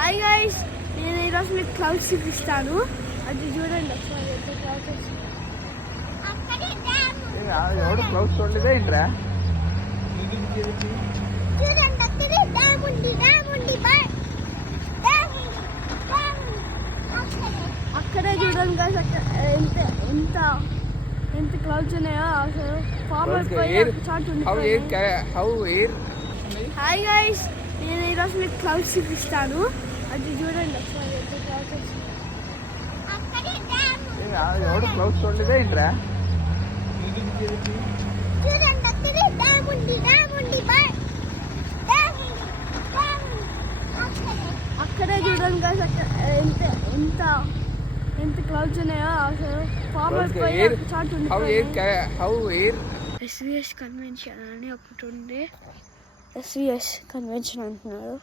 Hi guys, నేను ఈరోజు మీకు క్లౌడ్స్ చూపిస్తాను. అది చూడండి ఒకసారి ఎంత క్లౌడ్స్. ఎవడు క్లౌడ్స్ చూడలేదే ఏంట్రా? అక్కడే చూడండి గైస్, ఎంత ఎంత ఎంత క్లౌడ్స్ ఉన్నాయో అసలు ఫామ్ అయిపోయి చాట్ ఉంది. హాయ్ గైస్, నేను ఈరోజు మీకు క్లౌడ్స్ చూపిస్తాను. అది చూడండి ఒకసారి ఎంత క్లౌడ్స్. ఎవడు క్లౌడ్స్ చూడలేదే ఏంట్రా? అక్కడే చూడండి గైస్, ఎంత ఎంత ఎంత క్లౌడ్స్ ఉన్నాయో అసలు ఫామ్ అయిపోయి చాట్ ఉంది. ఎస్విఎస్ కన్వెన్షన్ అని ఒకటి ఉండే, ఎస్విఎస్ కన్వెన్షన్ అంటున్నారు.